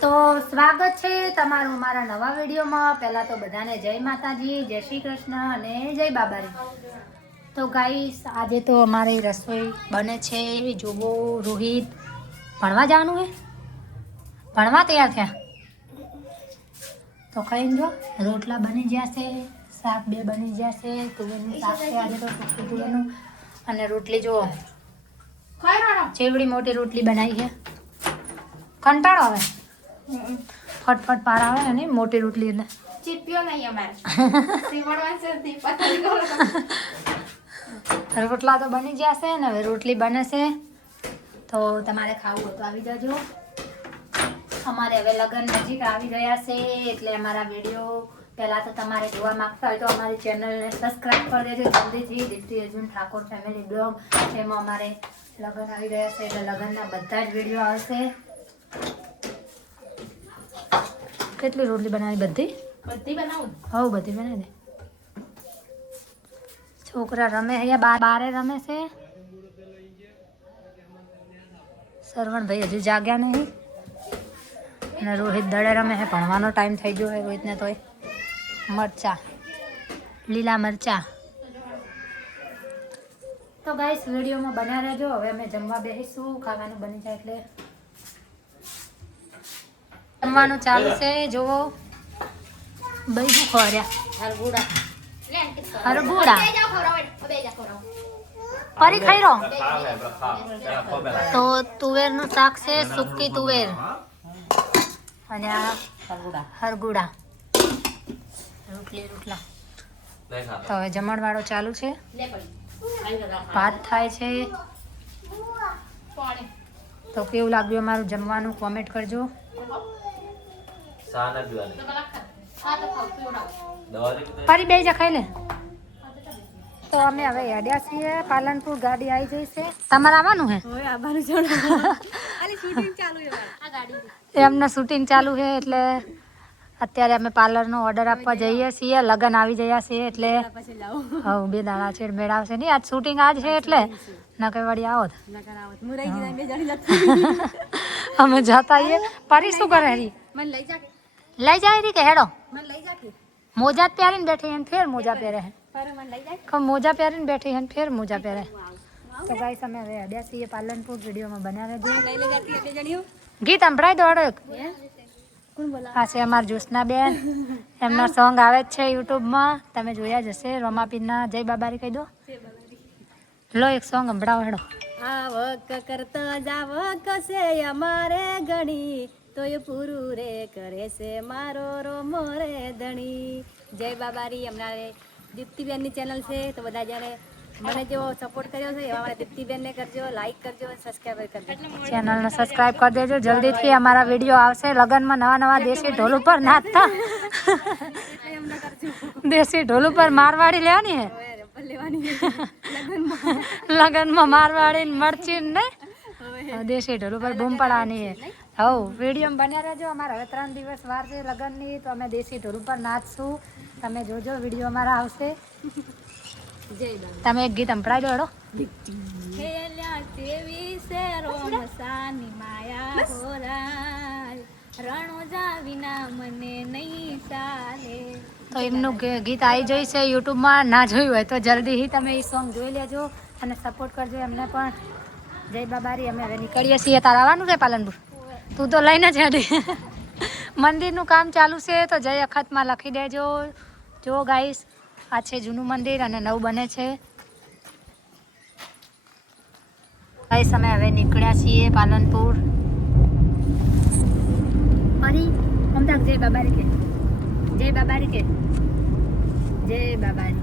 તો સ્વાગત છે તમારું મારા નવા વિડીયોમાં। પહેલાં તો બધાને જય માતાજી, જય શ્રી કૃષ્ણ અને જય બાબારી। તો ગાઈસ આજે તો અમારી રસોઈ બને છે। જુઓ રોહિત ભણવા જવાનું હે, ભણવા તૈયાર થયા તો ખાઈને જો રોટલા બની ગયા છે, શાક બે બની ગયા છે। તુવેરનું શાક છે આજે તો સુકી તુવેરનું, અને રોટલી જુઓ ચેવડી મોટી રોટલી બનાવી છે। કંટાળો આવે, ફટફટ પાર આવે ને મોટી રોટલી એટલે ચીપ્યો નહીં અમારે રોટલા તો બની ગયા છે ને હવે રોટલી બને છે। તો તમારે ખાવું હોય તો આવી જજો। અમારે હવે લગ્ન નજીક આવી રહ્યા છે એટલે અમારા વિડીયો પહેલાં તો તમારે જોવા માંગતા હોય તો અમારી ચેનલને સબસ્ક્રાઈબ કરી દેજો જલ્દીથી। દીપ્તિ અર્જુન ઠાકોર ફેમિલી બ્લોગ, એમાં અમારે લગ્ન આવી રહ્યા છે એટલે લગ્નના બધા જ વિડીયો આવશે। કેટલી રોટલી બનાવી? બધી બનાવું? હવ બધી બનાવી દે। છોકરા રમે અહીંયા બારે રમે છે। સરવણભાઈ હજુ જાગ્યા નહીં અને રોહિત દડે રમે છે। ભણવાનો ટાઈમ થઈ ગયો હોય રોહિતને તોય મરચા, લીલા મરચા। તો ગાઈસ વિડીયોમાં બના રહેજો। હવે અમે જમવા બેસીશું, ખાવાનું બની જાય એટલે જમવાનું ચાલુ છે। જુઓ બૈરું ખોર્યા હરગુડા ફરી ખાઈ રહો તો તુવેરનું શાક છે, સૂકી તુવેર અને આ હરગુડા રોટલા। તો હવે જમણવાળો ચાલુ છે, ભાત થાય છે। તો કેવું લાગ્યું અમારું જમવાનું કોમેન્ટ કરજો। ફરી બે જા ખાઈ લે। તો અમે હવે હેડ્યા છીએ પાલનપુર, ગાડી આવી જઈ છે। તમારે આવવાનું હે? એમને શૂટિંગ ચાલુ છે એટલે અત્યારે અમે પાર્લરનો ઓર્ડર આપવા જઈએ છીએ। લગ્ન આવી ગયા છે એટલે હવે 2 દાડા છે મેળાવશે નહીં। આજ શૂટિંગ આજ છે એટલે નકર વળી આવો અમે જતા આવીએ। પરી શું કરે? લઈ જાય રી કે હેડો મોજા પહેરીને બેઠી હે ફેર મોજા પહેરે હે, મોજા પહેરીને બેઠી હે ફેર મોજા પહેરે। તો ગાઈસ અમે હવે અડ્યા છીએ પાલનપુર, વિડીયોમાં બના રહેજો। ગીત સંભળાઈ દો અડક। આ છે અમારા જ્યોત્સના બેન, એમના સોંગ આવે જ છે યુટ્યુબમાં, તમે જોયા જ હશે। રોમાપીરના જય બાબારી કહી દો, લો એક સોંગ સંભળાવો હેડો। આવક કરતા જાવક છે અમારે ઘણી, તોય પૂરું રે કરે છે મારો રોમો રે ધણી। જય બાબારી અમારે દીપ્તિબેનની ચેનલ છે, તો બધા જ્યારે મને જેવો સપોર્ટ કર્યો છે એવા અમારા દીપ્તિબેનને કરજો, લાઈક કરજો, સબસ્ક્રાઈબ કરજો। ચેનલને સબસ્ક્રાઇબ કરી દેજો જલ્દીથી। અમારા વિડીયો આવશે લગનમાં નવા દેશી ઢોલ ઉપર નાચતા। દેશી ઢોલ ઉપર મારવાડી લેવાની હે લગનમાં મારવાડી મરચી ને દેશી ઢોલ ઉપર બૂમ પડવાની હે। હવ વિડીયો બન્યા રહેજો। અમારે હવે 3 દિવસ વાર છે લગનની, તો અમે દેશી ઢોલ ઉપર નાચશું। તમે જોજો વિડીયો અમારા આવશે। તમે એક ગીત સંભળાઈ દો હેડો। ખેલ્યા તેવી છે રોમસાની માયા હોરાય, રણોજા વિના મને નહીં ચાલે। તો એમનું ગીત આવી જાય છે યુટ્યુબમાં, ના જોયું હોય તો જલ્દીથી તમે એ સોંગ જોઈ લેજો અને સપોર્ટ કરજો એમને પણ। જય બાબારી। અમે હવે નીકળીએ છીએ। તારે આવવાનું છે પાલનપુર? તું તો લઈને જ હેડી। મંદિરનું કામ ચાલુ છે તો જય અખતમાં લખી દેજો। જો ગાઈસ આ છે જૂનું મંદિર અને નવું બને છે। ગાઈસ અમે હવે નીકળ્યા છીએ પાલનપુર। ફરી અમદાવાદ જય બાબારી કે, જય બાબારી કે, જય બાબારી,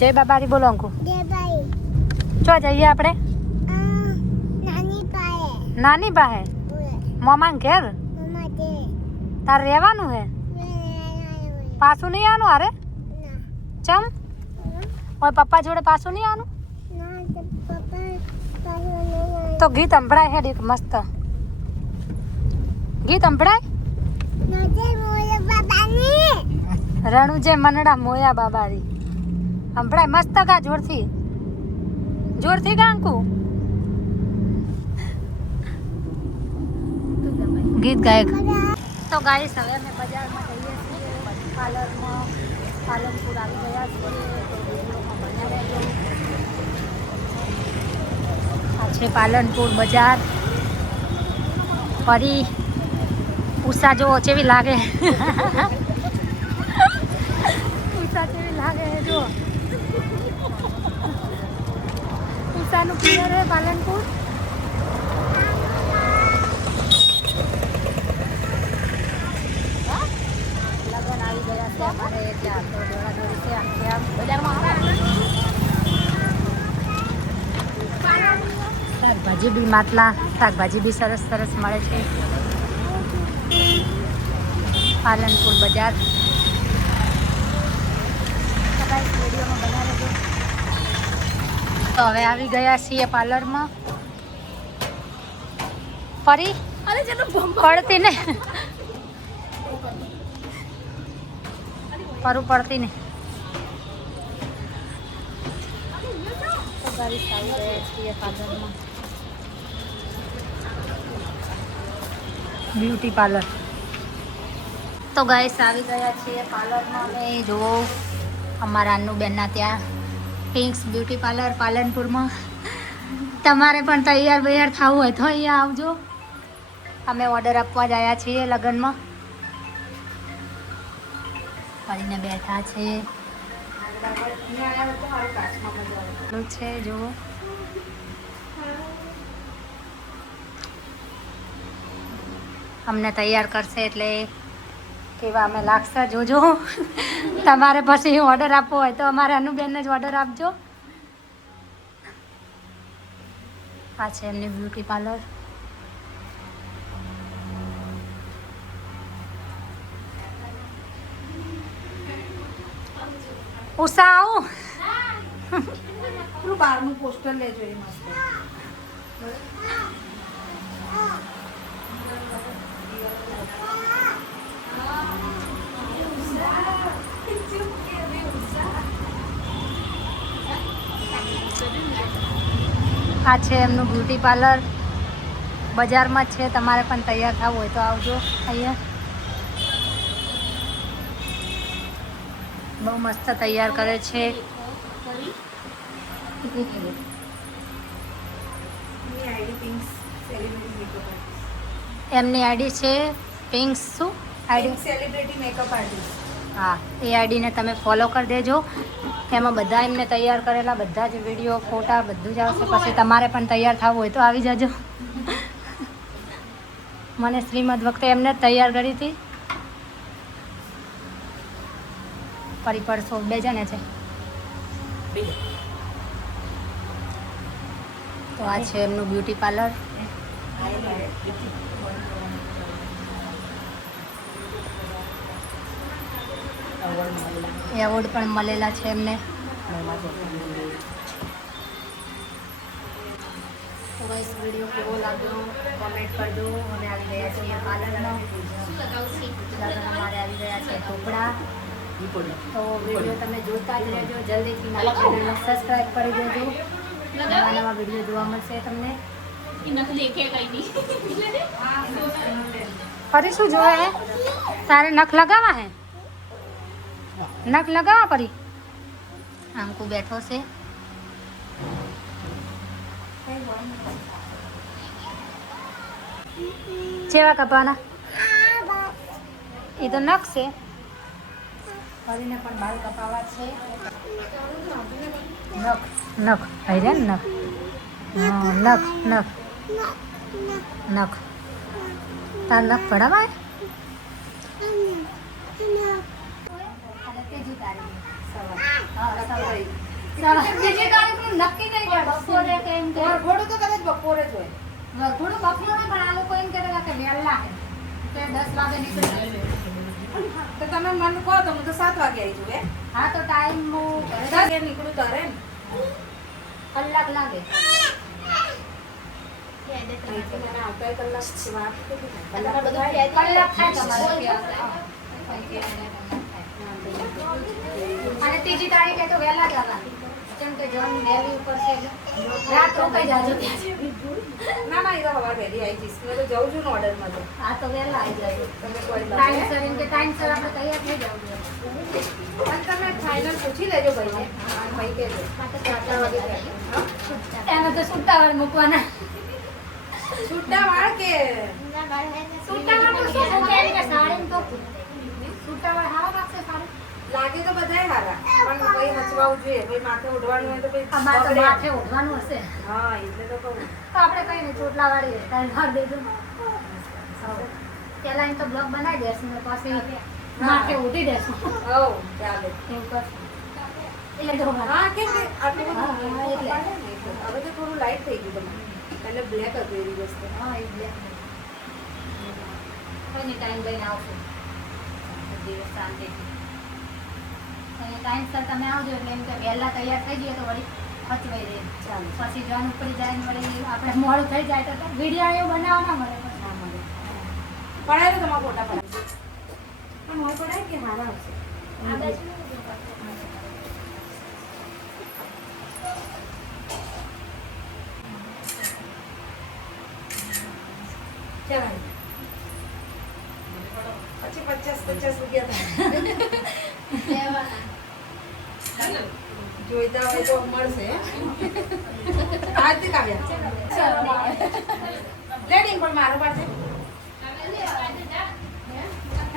જય બાબારી બોલો અંકુ। ચો જઈએ આપણે? નાની પાસે મામા ઘેર। તાર રહેવાનું હે? પાછું નહીં આવવાનું? અરે ચમ ઓય પપ્પા જોડે પાછું નહીં આવવાનું? તો ગીત સંભળાય હેડ એક મસ્ત ગીત સંભળાય। રણુજે મનડા મોયા બાબારી સંભળાય મસ્ત ગા જોરથી જોરથી ગા અંકુ। ગીત ગાયક. તો ગાઈસ હવે અમે બજારમાં જઈએ છીએ પાર્લરમાં. પાલનપુર આવી ગયા છીએ તો વિડીયોમાં બન્યા રહેજો. આ છે પાલનપુર બજાર. ફરી ઉષા જો કેવી લાગે. ઉષા કેવી લાગે જો. ઉષાનું પિયર હે પાલનપુર. લગન આવી ગયા છે અમારે ત્યાં તો દોડાદોડી છે આમ કે આમ બજારમાં. શાકભાજી બી માટલા શાકભાજી બી સરસ સરસ મળે છે. પાલનપુર બજાર. વિડીયોમાં બનાવી દો. તો હવે આવી ગયા છીએ પાર્લરમાં. ફરી પડતી ને ફરું પડતી ને. તો ગાઈસ આવી ગયા છીએ પાર્લરમાં. Beauty parlour. તો ગાઈસ આવી ગયા છીએ પાર્લરમાં. અમે જુઓ અમારા અન્નુબેનના ત્યાં પિંક્સ બ્યુટી પાર્લર પાલનપુરમાં. તમારે પણ તૈયાર બૈયાર થવું હોય તો અહીંયા આવજો. અમે ઓર્ડર આપવા જ આવ્યા છીએ લગ્નમાં. ફરીને બેઠા છે છે જુઓ. અમને તૈયાર કરશે એટલે કેવા અમે લાગશે જોજો. તમારે પછી ઓર્ડર આપવો હોય તો અમારે અનુબેનને જ ઓર્ડર આપજો. આ છે એમની બ્યુટી પાર્લર. ઉષા આવું બહારનું પોસ્ટર લેજો એ મસ્ત. આ છે એમનું બ્યુટી પાર્લર. બજારમાં જ છે. તમારે પણ તૈયાર થવું હોય તો આવજો અહીંયા. બહુ મસ્ત તૈયાર કરે છે. એમની આઈડી છે પિંક્સ શું આઈડી સેલિબ્રિટી મેકઅપ આર્ટિસ્ટ. હા, એ આઈડીને તમે ફોલો કરી દેજો. એમાં બધા એમને તૈયાર કરેલા બધા જ વિડીયો ફોટા બધું જ આવશે. પછી તમારે પણ તૈયાર થવું હોય તો આવી જજો. મને શ્રીમદ વખતે એમને જ તૈયાર કરી હતી. ફરી પડશો 2 જણે છે. તો આ છે એમનું બ્યુટી પાર્લર. એવોર્ડ પણ મળેલા છે એમને. તો ગાઈસ વિડીયો કેવો લાગ્યો કોમેન્ટ કરજો. અમે આવી ગયા છીએ પાર્લરમાં. અમારે આવી ગયા છે ઢોકળા. તો વિડીયો તમે જોતા જ રહેજો. જલ્દીથી મારી ચેનલને સબસ્ક્રાઈબ કરી દેજો. નવા નવા વિડીયો જોવા મળશે તમને. ફરી શું જોવે હે? તારે નખ લગાવવા હે? નખ લગાવવા પરી. આમકુ બેઠો છે. કેવા કપાના? એ તો નખ છે. ફરીને પણ બાલ કપાવા છે. નખ નખ આવી રહ્યા ને નખ. હા નખ નખ નખ. તાર નખ પડાવાય? નક્કી નહીં કે બપોરે કે એમ કે વરઘોડું તો કદાચ બપોરે જ હોય. વરઘોડું બપોરે પણ આ લોકો એમ કહેતા કે વહેલા હે કે 10 વાગે નીકળી જશે. તો તમે મને કહો તો હું તો 7 વાગે આવી જઉં. હા તો ટાઈમ હું ઘરે વાગે નીકળું તારે ને કલાક લાગે. અહીંથી મને આવતા કલાક વાત કલાક થાય તમારે. અને 3જી તારીખે તો વહેલા જ આવવાનું. કેમ કે જોન દેવી ઉપર છે રાત રોકાઈ જાજો ત્યાં. ના ના એ તો હવા વહેલી આવી જઈશ મેં તો જઉં છું ને ઓર્ડરમાં તો આ તો વહેલા આવી જાજો. તમે કોઈ ટાઈમસર એમ કે ટાઈમસર આપણે તૈયાર થઈ જાવ જોઈએ. પણ તમે ફાઇનલ પૂછી લેજો ભાઈને ભાઈ કહેજો આ તો 4 વાગે કહેજો. હા? એનો તો છૂટા વાળ મૂકવાના. છૂટા વાળ કે છૂટા વાળ તો શું પહેરી કે સાડી તો છૂટા વાળ હારા લાગશે સાડી. લાગે તો બધાય હારા પણ ભાઈ હચવાવું જોઈએ ભાઈ માથે ઉડવાનું હોય તો ભાઈ અમારે તો બગડે. માથે ઓઢવાનું હશે હા એટલે તો કહું તો આપણે કઈ નહીં ચોટલા વાળી હેરસ્ટાઈલ માર દેજો. પેલા એમ તો બ્લોગ બનાવી દેશું ને પછી માથે ઉઠી દેશું હો ચાલે એવું કરશું. એટલે જો હા કેમ કે આટલું બધું હા, એટલે. પડે ને એટલે. હવે તો થોડું લાઈટ થઈ ગયું તમારું એટલે બ્લેક હતું એ દિવસ તો હા એ બ્લેક કોઈ ટાઈમ લઈને આવશું દિવસ શાંતિ ટાઈમસર તમે આવજો એટલે એમ કે વહેલા તૈયાર થઈ જઈએ તો વળી હચવાઈ રહે. ચાલે પછી જોન ઉપડી જાય ને વળી આપણે મોડું થઈ જાય તો વિડીયો એવું બનાવવા ના મળે પછી. ના મળે પડાય તો તમારા ફોટા પડાય પણ હોય પડાય કે મારા આવશે આ બાજુ ચાલો પછી 50 રૂપિયા થાય જોઈતા હોય તો મળશે આજથી કાવ્યા લેડિંગ પણ મારો પાસે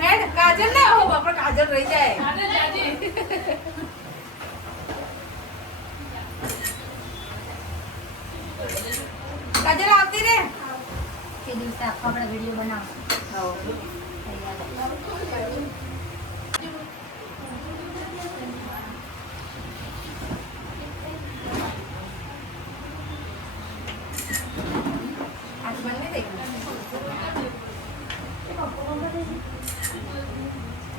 હેડ કાજલ ના હો બાપા કાજલ રહી જાય કાજલ આવતી રે તે દિવસે આખો આપણે વિડીયો બનાવશું. આજ બંને થઈ ગયું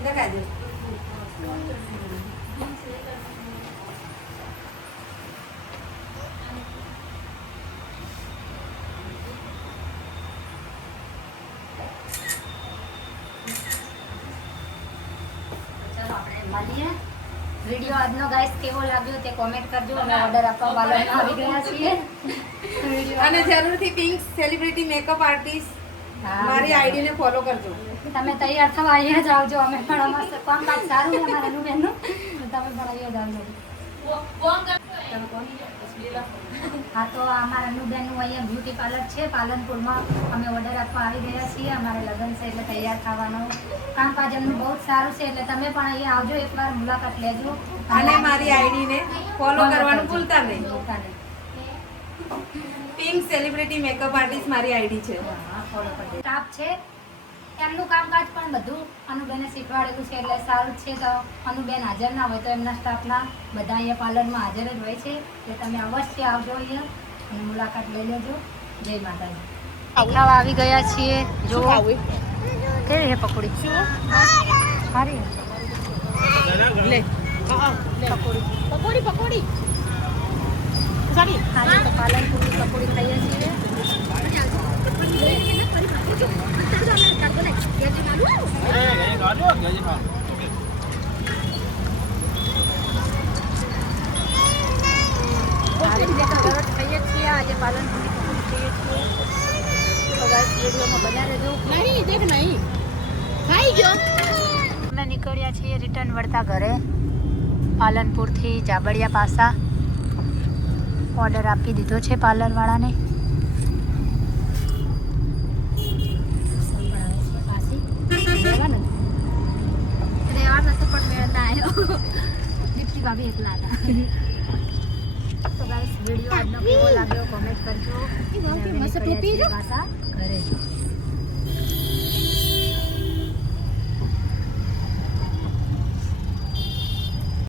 લે કાજલ ચાલો આપણે મળીએ. વિડીયો આજનો ગાઈસ કેવો લાગ્યો તે કોમેન્ટ કરજો. અમે ઓર્ડર આપવા વાળા આવી ગયા છીએ. અને જરૂરથી પિંક સેલિબ્રિટી મેકઅપ આર્ટિસ્ટ હા, મારી આઈડી ને ફોલો કરજો તમે તૈયાર થવા અહીંયા જ આવજો. અમે પણ મસ્ત કામકાજ સારું છે અમારા અનુબેનનું. તમે પણ અહીંયા જ આવજો. હા તો અમારા અનુબેનનું અહીંયા બ્યુટી પાર્લર છે પાલનપુરમાં. અમે ઓર્ડર આપવા આવી ગયા છીએ. અમારે લગ્ન છે એટલે તૈયાર થવાનું કામકાજ એમનું બહુ જ સારું છે એટલે તમે પણ અહીંયા આવજો એકવાર મુલાકાત લેજો. અને મારી આઈડી ને ફોલો કરવાનું ભૂલતા નહીં ભૂલતા નહીં. પિંક સેલિબ્રિટી મેકઅપ આર્ટિસ્ટ મારી આઈડી છે હા, follow કરજો. સ્ટાફ છે એમનું કામકાજ પણ બધું અનુબેને શીખવાડેલું છે એટલે સારું જ છે. તો અનુબેન હાજર ના હોય તો એમના સ્ટાફના બધા અહીંયા પાર્લરમાં હાજર જ હોય છે એટલે તમે અવશ્ય આવજો અહીંયા અને મુલાકાત લઈ લેજો. જય માતાજી. ખાવા આવી ગયા છીએ. જો કેવી છે પકોડી? સારી લે પકોડી પકોડી સારી. આજે તો પાલનપુરની પકોડી ખાઈએ છીએ. ખાઈએ છીએ આજે પાલનપુરી પકોડી ખાઈએ છીએ. તો ગાઈસ વિડીયોમાં બન્યા રહેજો. અમે નીકળ્યા છીએ રિટર્ન વળતા ઘરે પાલનપુરથી જાબડિયા પાસા. ઓર્ડર આપી દીધો છે પાર્લરવાળાને. દીપ્તિ ભાભી એકલા હતા. તો ગાઈસ વિડીયો આજનો કેવો લાગ્યો કોમેન્ટ કરજો. પાસા ઘરે